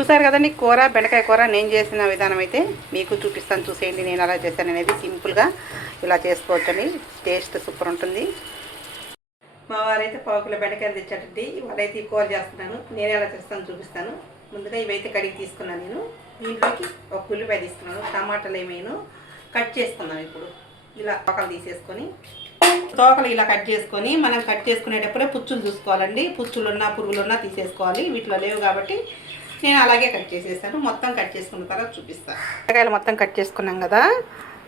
చూసారు కదండి కూర, బెండకాయ కూర నేను చేసిన విధానం అయితే మీకు చూపిస్తాను. చూసేయండి నేను ఎలా చేశాను అనేది. సింపుల్గా ఇలా చేసుకోవచ్చండి, టేస్ట్ సూపర్ ఉంటుంది. మా వారైతే పావు కిలో బెండకాయలు తెచ్చాడండి. ఇవాళైతే ఈ కూర చేస్తున్నాను. నేను ఎలా చేస్తాను చూపిస్తాను. ముందుగా ఇవైతే కడిగి తీసుకున్నాను. నేను దీంట్లోకి ఒక ఉల్లిపాయ తీసుకున్నాను, టమాటాలు ఏమైనా కట్ చేసుకున్నాను. ఇప్పుడు ఇలా తోకలు తీసేసుకొని, తోకలు ఇలా కట్ చేసుకొని మనం కట్ చేసుకునేటప్పుడే పుచ్చులు చూసుకోవాలండి. పుచ్చులున్నా పురుగులున్నా తీసేసుకోవాలి. వీటిలో లేవు కాబట్టి నేను అలాగే కట్ చేసేసాను. మొత్తం కట్ చేసుకున్న తర్వాత చూపిస్తాను. బెండకాయలు మొత్తం కట్ చేసుకున్నాం కదా.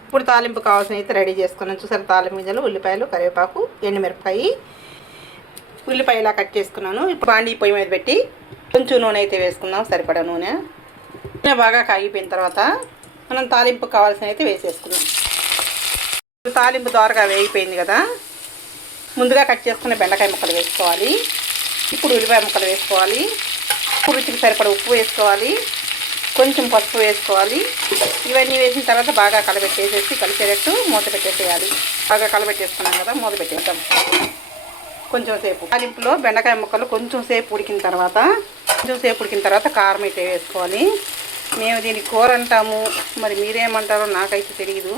ఇప్పుడు తాలింపు కావాల్సిన అయితే రెడీ చేసుకున్నాను. చూసారు, తాలింపు గింజలు, ఉల్లిపాయలు, కరివేపాకు, ఎండుమిరపకాయ, ఉల్లిపాయ ఇలా కట్ చేసుకున్నాను. ఇప్పుడు బాండీ పొయ్యి మీద పెట్టి కొంచెం నూనె అయితే వేసుకుందాం, సరిపడా నూనె. నూనె బాగా కాగిపోయిన తర్వాత మనం తాలింపు కావాల్సిన అయితే వేసేసుకుందాం. తాలింపు దోరగా వేగిపోయింది కదా. ముందుగా కట్ చేసుకున్న బెండకాయ ముక్కలు వేసుకోవాలి. ఇప్పుడు ఉల్లిపాయ ముక్కలు వేసుకోవాలి. ఇప్పుడు రుచికి సరిపడా ఉప్పు వేసుకోవాలి. కొంచెం పసుపు వేసుకోవాలి. ఇవన్నీ వేసిన తర్వాత బాగా కలబెట్టేసేసి కలిసేటట్టు మూత పెట్టేసేయాలి. బాగా కలబెట్టేసుకున్నాం కదా, మూత పెట్టేద్దాం. కొంచెం సేపు తాలింపులో బెండకాయ ముక్కలు కొంచెం సేపు ఉడికిన తర్వాత కారం అయితే వేసుకోవాలి. మేము దీన్ని కూర అంటాము, మరి మీరేమంటారో నాకైతే తెలియదు.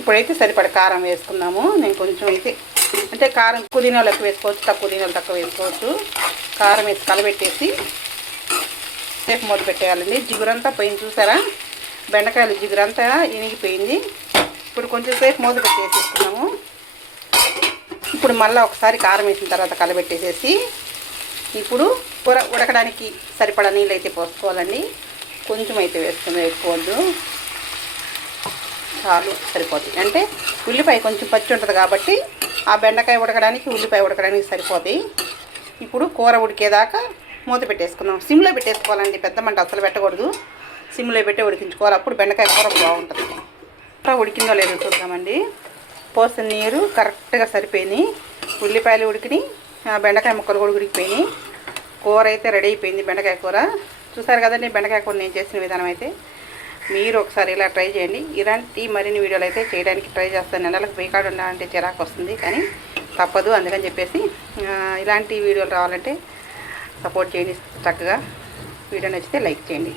ఇప్పుడైతే సరిపడ కారం వేసుకున్నాము. నేను కొంచెం అయితే, అంటే కారం ఎక్కువ దినాలు ఎక్కువ వేసుకోవచ్చు, తక్కువ దినాలు తక్కువ వేసుకోవచ్చు. కారం వేసి కలబెట్టేసి సేపు మూత పెట్టేయాలండి. జిగురంతా పోయింది, చూసారా, బెండకాయలు జిగురంతా ఇనిగిపోయింది. ఇప్పుడు కొంచెం సేపు మూత పెట్టేసేసుకున్నాము. ఇప్పుడు మళ్ళీ ఒకసారి కారం వేసిన తర్వాత కలబెట్టేసేసి ఇప్పుడు కూర ఉడకడానికి సరిపడా నీళ్ళు అయితే పోసుకోవాలండి. కొంచెం అయితే వేసుకుందాం, ఎక్కువద్దు, చాలు సరిపోతుంది. అంటే ఉల్లిపాయ కొంచెం పచ్చి ఉంటుంది కాబట్టి ఆ బెండకాయ ఉడకడానికి, ఉల్లిపాయ ఉడకడానికి సరిపోతాయి. ఇప్పుడు కూర ఉడికేదాకా మూత పెట్టేసుకుందాం. సిమ్లో పెట్టేసుకోవాలండి, పెద్ద మంట అసలు పెట్టకూడదు. సిమ్లో పెట్టి ఉడికించుకోవాలి. అప్పుడు బెండకాయ కూర బాగుంటుంది. కూర ఉడికిందో లేదో చూద్దామండి. పోసిన నీరు కరెక్ట్గా సరిపోయినాయి. ఉల్లిపాయలు ఉడికినాయి, బెండకాయ ముక్కలు కూడా ఉడికిపోయినాయి. కూర అయితే రెడీ అయిపోయింది, బెండకాయ కూర. చూసారు కదండి బెండకాయ కూర నేను చేసిన విధానం అయితే. మీరు ఒకసారి ఇలా ట్రై చేయండి. ఇలాంటి మరిన్ని వీడియోలు అయితే చేయడానికి ట్రై చేస్తాను. నెలలకు బేకాడు ఉండాలంటే చిరాకు వస్తుంది, కానీ తప్పదు. అందుకని చెప్పేసి ఇలాంటి వీడియోలు రావాలంటే సపోర్ట్ చేయండి. చక్కగా వీడియో నచ్చితే లైక్ చేయండి.